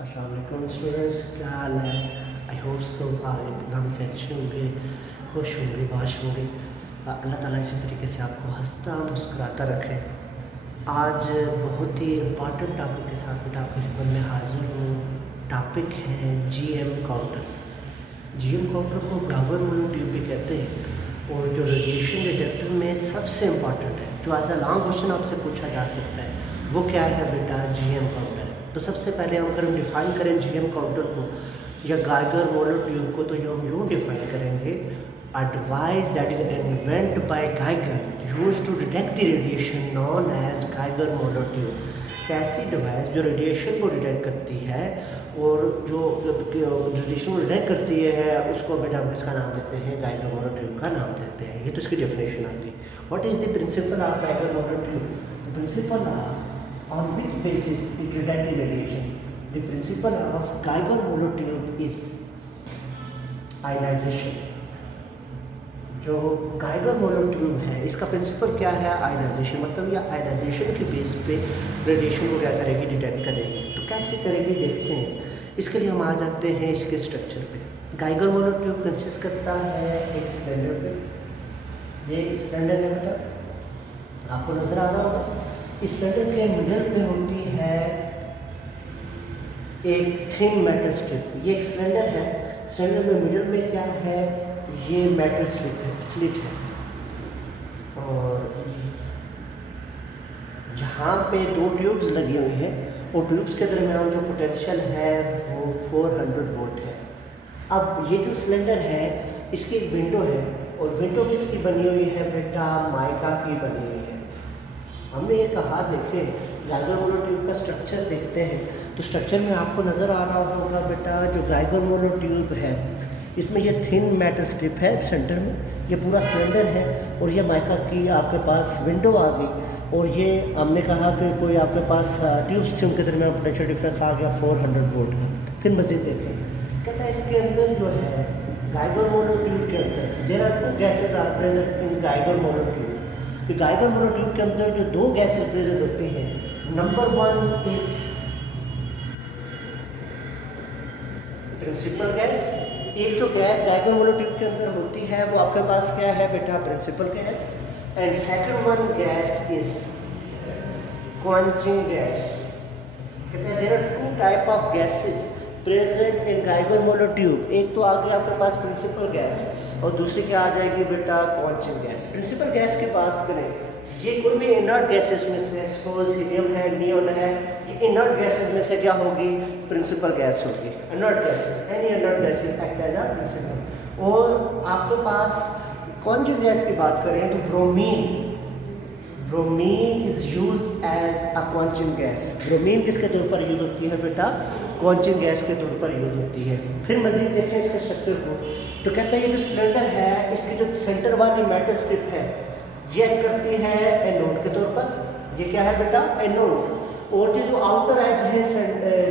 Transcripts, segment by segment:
अस्सलाम वालेकुम स्टूडेंट्स, क्या हाल है? आई होप सो आप एकदम से अच्छे होंगे, खुश होंगे, बाश होंगे। अल्लाह ताला इसी तरीके से आपको हंसता मुस्कुराता रखे। आज बहुत ही इम्पॉर्टेंट टॉपिक के साथ बेटा आपकी खिदमत में हाजिर हूँ। टॉपिक है जीएम काउंटर। जीएम काउंटर को गागर मोनोट्यूब भी कहते हैं और जो रेडिएशन डिटेक्टर में सबसे इम्पॉर्टेंट है, जो एज अ लॉन्ग क्वेश्चन आपसे पूछा जा सकता है, वो क्या है बेटा? GM counter. तो सबसे पहले हम अगर हम डिफ़ाइन करें जीएम काउंटर को या गाइगर मोनोट्यूब को, तो हम यूँ डिफ़ाइन करेंगे: a device that is invent by Geiger used to detect the radiation known as Geiger monotube. ऐसी डिवाइस जो रेडिएशन को डिटेक्ट करती है और जो रेडिएशन को डिटेक्ट करती है उसको बेटा हम इसका नाम देते हैं, गाइगर मोनोट्यूब का नाम देते हैं। ये तो इसकी डेफिनेशन आ गई। What is the principle of Geiger monotube? The principle of on which basis it detects the radiation. The principle of Geiger monotube is ionization. जो गाइगर मोनोट्यूब है इसका प्रिंसिपल क्या है? आयनाइजेशन। मतलब यह आयनाइजेशन के बेस पे रेडिएशन को क्या करेगी? डिटेक्ट करेगी। तो कैसे करेगी देखते हैं। इसके लिए हम आ जाते हैं इसके स्ट्रक्चर पे। गाइगर मोनोट्यूब कंसिस्ट करता है एक सिलेंडर पे। ये सिलेंडर है बेटा, आपको नजर आ रहा होगा। इस सिलेंडर के मिडल पे होती है एक थिन मेटल स्ट्रिप। ये एक सिलेंडर है, सिलेंडर में मिडल में क्या है? ये मेटल स्लिट है और जहाँ पे दो ट्यूब्स लगी हुई हैं और ट्यूब्स के दरमियान जो पोटेंशियल है वो 400 वोल्ट है। अब ये जो सिलेंडर है इसकी एक विंडो है और विंडो किसकी बनी हुई है बेटा? माइका की बनी हुई है। हमने ये कहा, देखें गाइगर मोनोट्यूब का स्ट्रक्चर देखते हैं तो स्ट्रक्चर में आपको नज़र आ रहा होगा बेटा, जो गाइगर मोनोट्यूब है इसमें ये थिन मेटल स्ट्रिप है सेंटर में, ये पूरा सिलेंडर है और ये माइका की आपके पास विंडो आ गई और ये हमने कहा कि कोई आपके पास ट्यूब्स थे, उनके दरमियान पोटेंशियल डिफरेंस आ गया 400 वोल्ट का। फिर मज़ीद देखें, कहता है इसके अंदर जो है गाइगर मोनोट्यूब के अंदर there are two gases are present in Geiger monotube. कि गाइगर मोनोट्यूब के अंदर जो दो गैसेज प्रेजेंट होती हैं, नंबर 1 इज प्रिंसिपल गैस। एक जो गैस गाइगर मोनोट्यूब के अंदर होती है वो आपके पास क्या है बेटा? Principal gas. And second one gas is quenching gas. कहते हैं there are two type of gases present in Geiger monotube. एक तो आ गया आपके पास प्रिंसिपल गैस और दूसरी क्या आ जाएगी बेटा? क्वांचिंग गैस। प्रिंसिपल गैस की बात करें, ये कोई भी इनर्ट गैसेस में से, सपोज हीलियम है, नियोन है, ये इनर्ट गैसेस में से क्या होगी? प्रिंसिपल गैस होगी। Inert gases, any inert gases act as a principal. और आपके पास क्वांचिंग गैस की बात करें तो bromine is use as a quenching gas. Bromine किसके तौर पर यूज होती है बेटा? क्वांचिंग गैस के तौर पर यूज होती है। फिर मजीद देखें इसके स्ट्रक्चर को, तो कहते हैं ये जो सिलेंडर है इसकी जो सेंटर वाली मेटल स्ट्रिप है ये एक्ट करती है एनोड के तौर पर। ये क्या है बेटा? एनोड। और ये जो आउटर एज है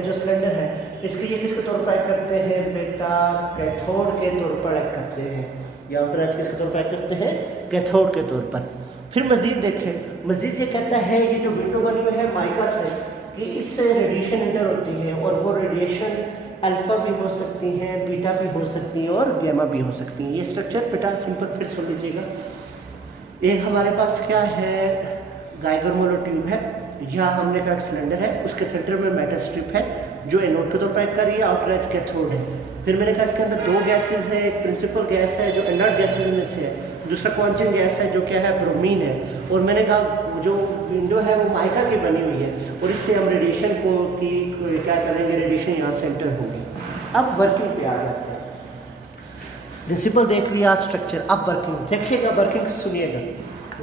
जो सिलेंडर है इसके, ये किसके तौर पर एक्ट करते हैं बेटा? कैथोड के तौर पर एक्ट करते हैं। ये आउटर एज किसके तौर पर एक्ट करते हैं? कैथोड के तौर पर। फिर मजीद देखें, मजीद ये कहता है ये जो विंडो बनी हुई है माइका से, कि इससे रेडिएशन इंटर होती है और वो रेडिएशन अल्फा भी हो सकती हैं, बीटा भी हो सकती हैं और गैमा भी हो सकती हैं। ये स्ट्रक्चर बेटा सिंपल फिर सुन लीजिएगा। एक हमारे पास क्या है? गाइगर मोनोट्यूब है, यहाँ हमने कहा सिलेंडर है, उसके सेंटर में मेटल स्ट्रिप है जो एनोड के तौर पर एक्ट कर रही है, आउटर एज कैथोड है। फिर मैंने कहा इसके अंदर दो गैसेज है, एक प्रिंसिपल गैस है जो इनर्ट गैसेज में से है, दूसरा क्वांचिंग गैस है जो क्या है? ब्रोमीन है। और मैंने कहा जो विंडो है वो माइका की बनी हुई है और इससे हम रेडिएशन को क्या करेंगे? रेडिएशन यहाँ सेंटर होगी। अब वर्किंग पे आ जाते हैं। प्रिंसिपल देख लिया, स्ट्रक्चर। अब वर्किंग देखिएगा, वर्किंग सुनिएगा।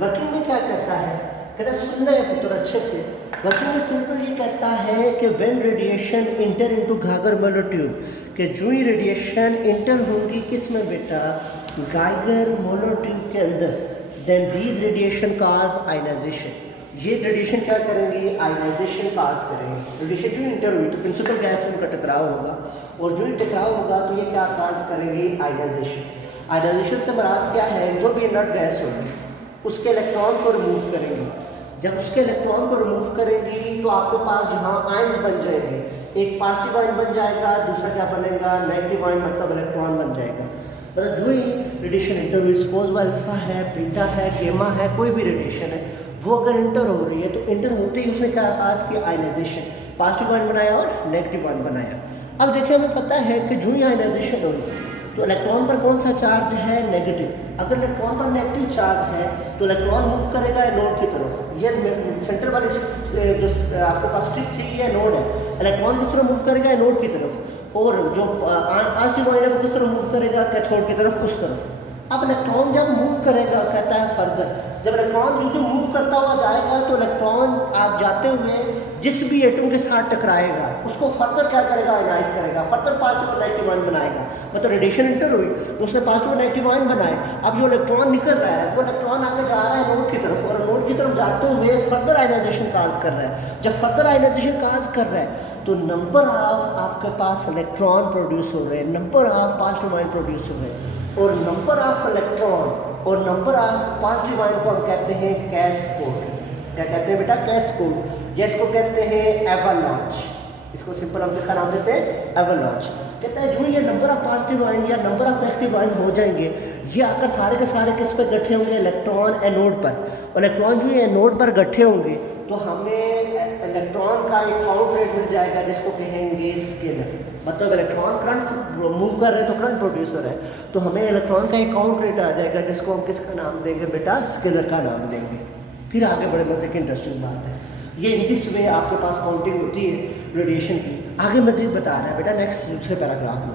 वर्किंग में क्या कहता है? कहता है, सुनना है पुत्र अच्छे से। वर्किंग में सिंपल ये कहता है कि when radiation inter into Geiger monotube, कि जो ही रेडिएशन इंटर होगी किस में बेटा? गाइगर मोनोट्यूब के अंदर, then these radiation cause ionisation. ये रेडिएशन क्या करेंगे? आयनाइजेशन काज करेंगे। रेडिएशन जो इंटर हुई तो प्रिंसिपल गैस से उनका टकराव होगा और जो ही टकराव होगा तो ये क्या काज करेंगी? आयनाइजेशन। आयनाइजेशन से मुराद क्या है? जो भी इनर्ट गैस होगी उसके इलेक्ट्रॉन को रिमूव करेंगी। जब उसके इलेक्ट्रॉन को रिमूव करेंगी तो आपके पास जहाँ आयन्स बन जाएंगे एक पॉजिटिव आयन बन जाएगा, दूसरा क्या बनेगा, नेगेटिव आयन, मतलब इलेक्ट्रॉन बन जाएगा। मतलब जो ही रेडिएशन इंटर हुई, सपोज वो अल्फा है, बीटा है, गेमा है, कोई भी रेडिएशन है, वो अगर इंटर हो रही है तो इंटर होते ही उसने क्या आगाज किया, आयनाइजेशन, पॉजिटिव आयन बनाया और नेगेटिव आयन बनाया। अब देखिए हमें पता है कि जो ही आयनाइजेशन हो तो इलेक्ट्रॉन पर कौन सा चार्ज है, नेगेटिव। अगर इलेक्ट्रॉन पर नेगेटिव चार्ज है तो इलेक्ट्रॉन मूव करेगा एनोड की तरफ। ये सेंटर वाली जो आपके पास स्ट्रिप थी ये एनोड है, इलेक्ट्रॉन किस तरह मूव करेगा, एनोड की तरफ। और जो पॉजिटिव आयन है वो किस तरह मूव करेगा, कैथोड की तरफ, उस तरफ। अब इलेक्ट्रॉन जब मूव करेगा, कहता है फर्दर, जब इलेक्ट्रॉन जो मूव करता हुआ जाएगा तो इलेक्ट्रॉन आप जाते हुए जिस भी एटम के साथ टकराएगा उसको फर्दर क्या करेगा, आयनाइज करेगा, फर्दर पॉजिटिव और नेगेटिव आयन बनाएगा। मतलब रेडिएशन इंटर हुई तो उसने पॉजिटिव और नेगेटिव आयन बनाए। अब जो इलेक्ट्रॉन निकल रहा है वो इलेक्ट्रॉन आगे जा रहा है नोड की तरफ, और नोड की तरफ जाते हुए फर्दर आयनाइजेशन काज कर रहा है। जब फर्दर आयनाइजेशन काज कर रहा है तो नंबर ऑफ आपके पास इलेक्ट्रॉन प्रोड्यूस हो रहे हैं, number of positive ion produce हो रहे हैं, और नंबर ऑफ इलेक्ट्रॉन और नंबर ऑफ पॉजिटिव आयन को हम कहते हैं कैस्कोड। क्या कहते हैं बेटा, कैस्कोड। या इसको कहते हैं एवलांच, इसको सिंपल हम किसका नाम देते हैं, एवलांच। कहता है जो ये नंबर ऑफ पॉजिटिव आयन या नंबर ऑफ नेगेटिव आयन हो जाएंगे, ये आकर सारे के सारे किस पर इकट्ठे होंगे, इलेक्ट्रॉन एनोड पर। इलेक्ट्रॉन जो ये एनोड पर इकट्ठे होंगे तो हमें इलेक्ट्रॉन का एक काउंट रेट मिल जाएगा जिसको कहेंगे स्केलर। मतलब इलेक्ट्रॉन करंट मूव कर रहे हैं तो करंट प्रोड्यूस हो रहा है, तो हमें इलेक्ट्रॉन का एक काउंट रेट आ जाएगा जिसको हम किसका नाम देंगे बेटा, स्केलर का नाम देंगे। फिर आगे बड़े मजे की इंटरेस्टिंग बात है, ये इन दिस वे आपके पास काउंटिंग होती है रेडिएशन की। आगे मजीद बता रहा है बेटा नेक्स्ट दूसरे पैराग्राफ में,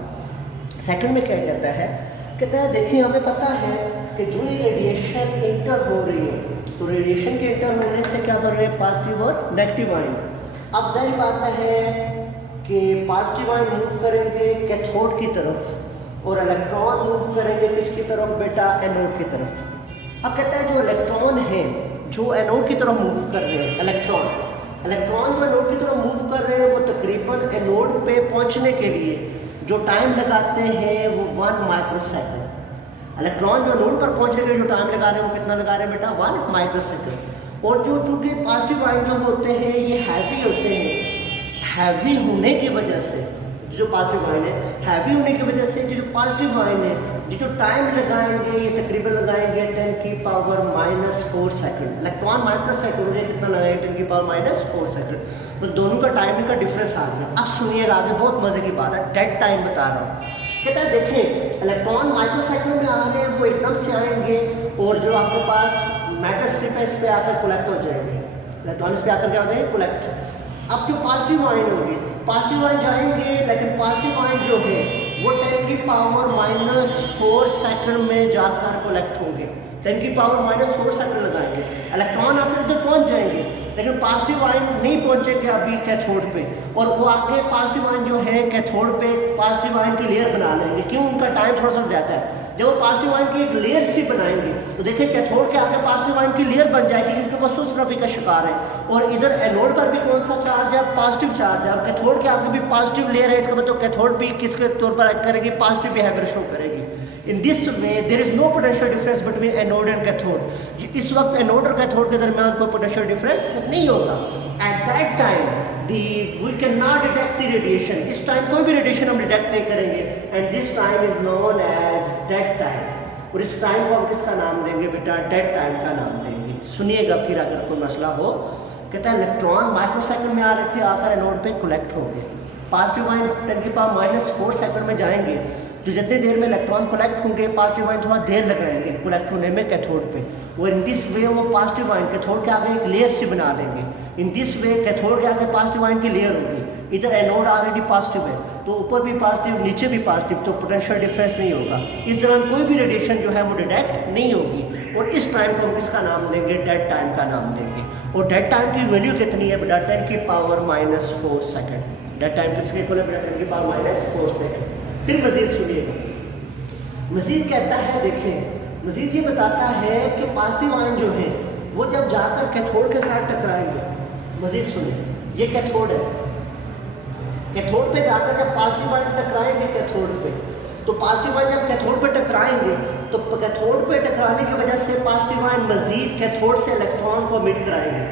सेकंड में क्या कहता है, कहता है देखिए हमें पता है कि जो ये रेडिएशन इंटर हो रही है तो रेडिएशन के इंटर होने से क्या बन रहे हैं, पॉजिटिव और नेगेटिव आयन। अब जाहिर बात है कि पॉजिटिव आयन मूव करेंगे कैथोड की तरफ और इलेक्ट्रॉन मूव करेंगे किसकी तरफ बेटा, एनोड की तरफ। अब कहता है जो इलेक्ट्रॉन है जो एनोड की तरफ मूव कर रहे हैं, इलेक्ट्रॉन जो एनोड की तरफ मूव कर रहे हैं वो तकरीबन एनोड पे पहुंचने के लिए जो टाइम लगाते हैं वो 1 माइक्रोसेकंड। इलेक्ट्रॉन जो एनोड पर पहुंचने के लिए जो टाइम लगा रहे हैं वो कितना लगा रहे हैं बेटा, 1 माइक्रोसेकंड। और जो चूंकि पॉजिटिव आयन जो होते हैं ये हैवी होते हैं, हैवी होने की वजह से जो पॉजिटिव आयन है, हैवी होने की वजह से जो पॉजिटिव आयन है जो टाइम लगाएंगे ये तकरीबन लगाएंगे 10 की पावर -4 सेकंड। इलेक्ट्रॉन माइक्रोसेकंड में कितना लगाएंगे, 10 की पावर -4 सेकंड। तो दोनों का टाइमिंग का डिफरेंस आ गया। अब सुनिएगा आगे बहुत मजे की बात है, डेड टाइम बता रहा हूँ। कहता है देखें इलेक्ट्रॉन माइक्रोसेकंड में आ रहे हैं, वो एकदम से आएंगे और जो आपके पास मैटर स्ट्रिप है इस पर आकर कलेक्ट हो जाएंगे, इलेक्ट्रॉन इस पर आकर क्या हो जाएंगे, कलेक्ट। अब जो पॉजिटिव आयन होंगे, पॉजिटिव आयन जाएंगे, लेकिन पॉजिटिव आयन जो है वो 10 की पावर -4 सेकंड में जाकर कलेक्ट होंगे, 10 की पावर -4 सेकंड लगाएंगे। इलेक्ट्रॉन आकर इधर पहुंच जाएंगे लेकिन पॉजिटिव आयन नहीं पहुंचेंगे अभी कैथोड पे, और वो आगे पॉजिटिव आयन जो है कैथोड पे पॉजिटिव आयन की लेयर बना लेंगे। क्यों, उनका टाइम थोड़ा सा ज़्यादा है। जब वो पॉजिटिव आयन की एक लेयर सी बनाएंगे तो देखिए कैथोड के आगे पॉजिटिव आयन की लेयर बन जाएगी क्योंकि वो सुस्रफी का शिकार है, और इधर एनोड पर भी कौन सा चार्ज है, पॉजिटिव चार्ज है, और कैथोड के आगे भी पॉजिटिव लेयर है। इसका मतलब कैथोड भी किसके तौर पर एक्ट करेगी, पॉजिटिव बिहेवियर शो करेगी। In this way there is no potential difference between anode and cathode. इस वक्त एनोड और कैथोड के दरमियान कोई पोटेंशियल डिफरेंस नहीं होगा। At that time we cannot detect the radiation, इस टाइम कोई भी रेडिएशन हम डिटेक्ट नहीं करेंगे, and this time is known as dead time. और इस टाइम को हम किसका नाम देंगे बेटा, डेड टाइम का नाम देंगे। सुनिएगा फिर अगर कोई मसला हो। कहता है इलेक्ट्रॉन माइक्रोसेकंड में आ रहे थे, आकर एनोड पे कलेक्ट हो गए, पॉजिटिव आयन 10 की पावर -4 सेकंड में जाएंगे, तो जितनी देर में इलेक्ट्रॉन कलेक्ट होंगे पॉजिटिव आयन थोड़ा देर लगाएंगे कलेक्ट होने में कैथोड पे, और इन दिस वे वो पॉजिटिव आयन कैथोड के आगे एक लेयर सी बना लेंगे। इन दिस वे कैथोड के आगे पॉजिटिव आयन की लेयर होगी, इधर एनोड ऑलरेडी पॉजिटिव है तो ऊपर भी पॉजिटिव नीचे भी पॉजिटिव, तो पोटेंशियल डिफरेंस नहीं होगा। इस दौरान कोई भी रेडिएशन जो है वो डिटेक्ट नहीं होगी, और इस टाइम को हम किसका नाम देंगे, डेड टाइम का नाम देंगे। और डेड टाइम की वैल्यू कितनी है बेटा, 10 की पावर -4 सेकंड। डेड टाइम किसके इक्वल है बेटा, 10 की पावर -4 सेकंड। फिर मजीद सुनिएगा, मजीद कहता है, देखें मजीद ये बताता है कि पॉजिटिव आयन जो है वो जब जाकर कैथोड के साथ टकराएंगे, मजीद सुनिए, ये कैथोड है, कैथोड पे जाकर जब पॉजिटिव आयन टकराएंगे कैथोड पे, तो पॉजिटिव आयन जब कैथोड पे टकराएंगे तो कैथोड पे टकराने की वजह से पॉजिटिव आयन मजीद कैथोड से इलेक्ट्रॉन को मिट कराएंगे।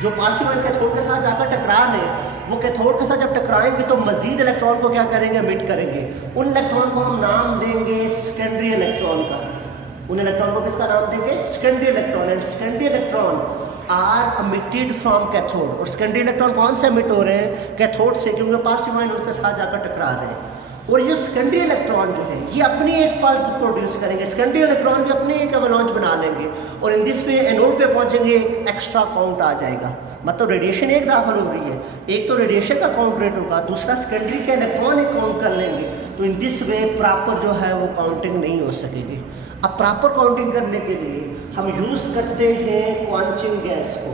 जो पॉजिटिव आयन कैथोड के साथ जाकर टकरा रहे हैं वो कैथोड के साथ जब टकराएंगे तो मजीद इलेक्ट्रॉन को क्या करेंगे, एमिट करेंगे। उन इलेक्ट्रॉन को हम नाम देंगे सेकेंडरी इलेक्ट्रॉन का। उन इलेक्ट्रॉन को किसका नाम देंगे, secondary electron. And secondary electron are emitted from cathode. और सेकेंडरी इलेक्ट्रॉन कौन से एमिट हो रहे हैं, कैथोड से, क्योंकि पॉजिटिव आयन उसके साथ जाकर टकरा रहे हैं। और ये सेकेंडरी इलेक्ट्रॉन जो है ये अपनी एक पल्स प्रोड्यूस करेंगे, सेकेंडरी इलेक्ट्रॉन भी अपने एक एवलांच बना लेंगे और इन दिस वे एनोड पे पहुंचेंगे, एक एक्स्ट्रा काउंट आ जाएगा। मतलब रेडिएशन एक दाखिल हो रही है, एक तो रेडिएशन का काउंट रेट होगा, दूसरा सेकेंडरी के इलेक्ट्रॉन एक काउंट कर लेंगे। तो इन दिस वे प्रॉपर जो है वो काउंटिंग नहीं हो सकेगी। अब प्रॉपर काउंटिंग करने के लिए हम यूज़ करते हैं क्वांचिंग गैस को।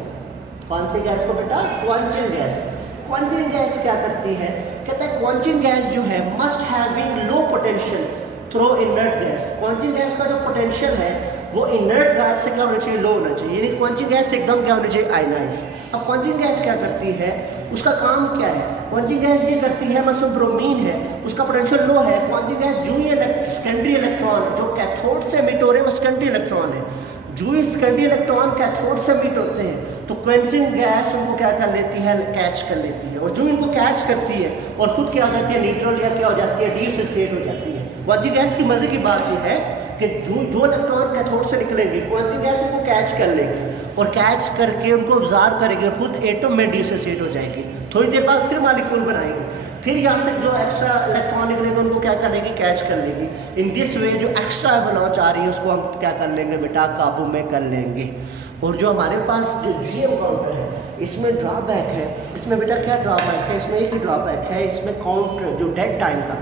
कौन सी गैस को बेटा, क्वांचिंग गैस। क्वांचिंग गैस क्या करती है, कहता है क्वांचिंग गैस जो है must having low potential through inert gas. Quenching gas का जो पोटेंशियल है वो इनर्ट गैस से क्या होना चाहिए, लो होना चाहिए। यानी क्वांचिंग गैस एकदम क्या होना चाहिए, आयनाइज। अब क्वांचिंग गैस क्या करती है, उसका काम क्या है, क्वांचिंग गैस ये करती है, मतलब ब्रोमीन है, उसका पोटेंशियल लो है। क्वांचिंग गैस जो ही सेकेंडरी इलेक्ट्रॉन जो कैथोड से एमिट हो रहे हैं वो सेकेंडरी इलेक्ट्रॉन है, जो ही सेकेंडरी इलेक्ट्रॉन कैथोड से एमिट होते हैं तो क्वेंचिंग गैस उनको क्या कर लेती है, कैच कर लेती है। और जो इनको कैच करती है और खुद क्या हो जाती है, न्यूट्रल या क्या हो जाती है, डिसोसिएट हो जाती है। क्वांचिंग गैस की मजे की बात यह है कि जो इलेक्ट्रॉन कैथोड से निकलेंगे क्वांचिंग गैस उनको कैच कर लेगी और कैच करके उनको ऑब्जर्व करेंगे, खुद एटम में डिसोसिएट हो जाएगी। थोड़ी देर बाद फिर मॉलिक्यूल बनाएगी, फिर यहाँ से जो एक्स्ट्रा इलेक्ट्रॉन निकलेंगे उनको क्या कर लेगी, कैच कर लेगी। इन दिस वे जो एक्स्ट्रा एवलांच आ रही है उसको हम क्या कर लेंगे बेटा, काबू में कर लेंगे। और जो हमारे पास जो GM काउंटर है इसमें ड्रॉबैक है, इसमें बेटा क्या ड्रॉबैक है, इसमें एक ही ड्रॉबैक है, इसमें काउंटर जो डेड टाइम का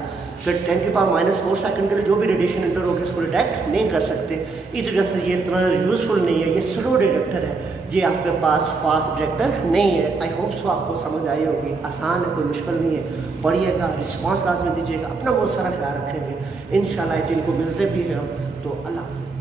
10⁻⁴ सेकंड के लिए जो भी रेडिएशन एंटर होगी उसको डिटेक्ट नहीं कर सकते। इस वजह से ये इतना यूज़फुल नहीं है, ये स्लो डिटेक्टर है, ये आपके पास फास्ट डिटेक्टर नहीं है। आई होप सो आपको समझ आई होगी, आसान है, कोई मुश्किल नहीं है। पढ़िएगा, रिस्पॉन्स लाजमी दीजिएगा, अपना बहुत सारा ख्याल रखेंगे। इंशाल्लाह 18 को मिलते भी हैं हम, तो अल्लाह हाफ़िज़।